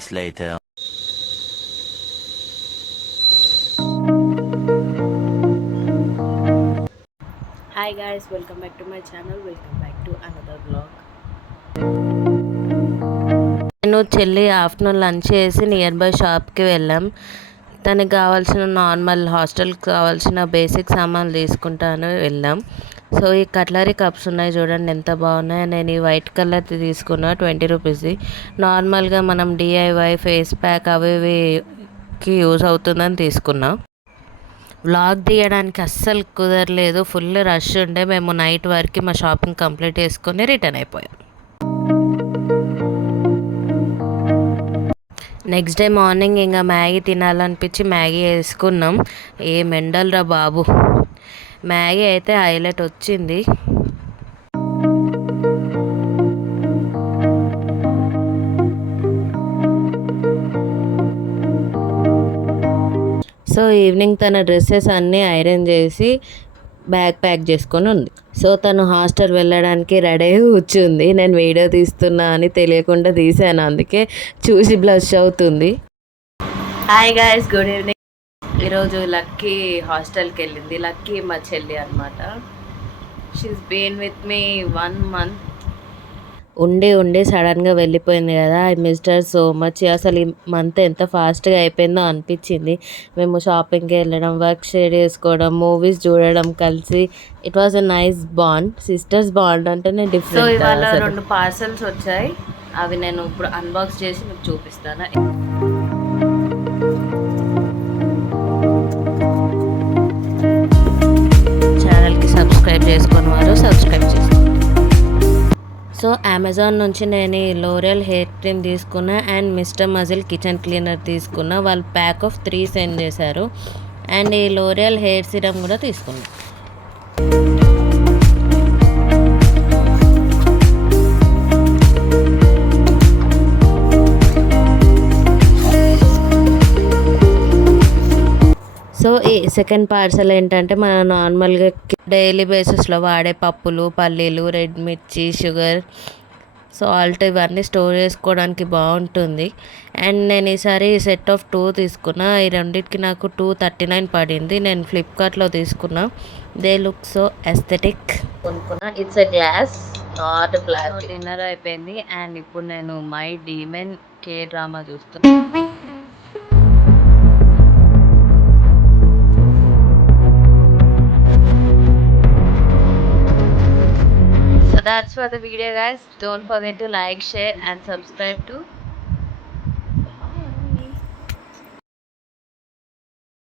moments later. Hi guys, welcome back to my channel. Welcome back to another vlog. నేను చెల్లి afternoon lunch చేసి near by షాప్కి వెళ్ళాం. తనకి కావాల్సిన నార్మల్ హాస్టల్కి కావాల్సిన బేసిక్ సామాన్లు తీసుకుంటాను వెళ్ళాం. సో ఈ కట్లరీ కప్స్ ఉన్నాయి చూడండి ఎంత బాగున్నాయి. నేను ఈ వైట్ కలర్ తీసుకున్నా 20 రూపీస్ది. నార్మల్గా మనం డిఐవై ఫేస్ ప్యాక్ అవి ఇవికి యూజ్ అవుతుందని తీసుకున్నా. వ్లాగ్ తీయడానికి అస్సలు కుదరలేదు, ఫుల్ రష్ ఉండే. మేము నైట్ వరకు మా షాపింగ్ కంప్లీట్ చేసుకొని రిటర్న్ అయిపోయాం. నెక్స్ట్ డే మార్నింగ్ ఇంకా మ్యాగీ తినాలనిపించి మ్యాగీ వేసుకున్నాం. ఏం ఎండలురా బాబు. మ్యాగీ అయితే హైలైట్ వచ్చింది. సో ఈవినింగ్ తన డ్రెస్సెస్ అన్నీ ఐరన్ చేసి బ్యాగ్ ప్యాక్ చేసుకొని ఉంది. సో తను హాస్టల్ వెళ్ళడానికి రెడీ అయి కూర్చుంది. నేను వీడియో తీస్తున్నా అని తెలియకుండా తీసాను, అందుకే చూసి బ్లష్ అవుతుంది. Hi guys, good evening. ఈరోజు లక్కీ హాస్టల్కి వెళ్ళింది. లక్కీ మా చెల్లి అనమాట. She's been with me 1 month. ఉండి సడన్గా వెళ్ళిపోయింది కదా. I missed her so much. అసలు ఈ మంత్ ఎంత ఫాస్ట్గా అయిపోయిందో అనిపించింది. మేము షాపింగ్కి వెళ్ళడం, వర్క్ షేర్ చేసుకోవడం, మూవీస్ చూడడం కలిసి. It was a nice bond. Sisters bond అంటేనే డిఫరెంట్. సో ఇవాళ 2 పార్సల్స్ వచ్చాయి. అవి నేను ఇప్పుడు అన్బాక్స్ చేసి మీకు చూపిస్తాను. ఛానల్కి సబ్స్క్రైబ్ చేసుకుని వారు సబ్స్క్రైబ్ చేసుకోండి. సో అమెజాన్ నుంచి నేను ఈ లోరియల్ హెయిర్ క్రీమ్ తీసుకున్నా and mister muscle kitchen cleaner తీసుకున్నా. వాళ్ళు ప్యాక్ ఆఫ్ 3 సెండ్ చేశారు. అండ్ ఈ లోరియల్ హెయిర్ సిరమ్ కూడా తీసుకున్నా. సో ఈ సెకండ్ పార్సల్ ఏంటంటే మన నార్మల్గా డైలీ బేసిస్లో వాడే పప్పులు, పల్లీలు, రెడ్ మిర్చి, షుగర్, సాల్ట్ ఇవన్నీ స్టోర్ చేసుకోవడానికి బాగుంటుంది. అండ్ నేను ఈసారి సెట్ ఆఫ్ 2 తీసుకున్నా. ఈ రెండింటికి నాకు 239 పడింది. నేను ఫ్లిప్కార్ట్లో తీసుకున్నా. They look so aesthetic. కొనుక్కున్నా. It's a glass, not plastic. Dinner అయిపోయింది అండ్ ఇప్పుడు నేను మై డీమెన్ కే డ్రామా చూస్తున్నా. So that's for the video guys. Don't forget to like, share and subscribe to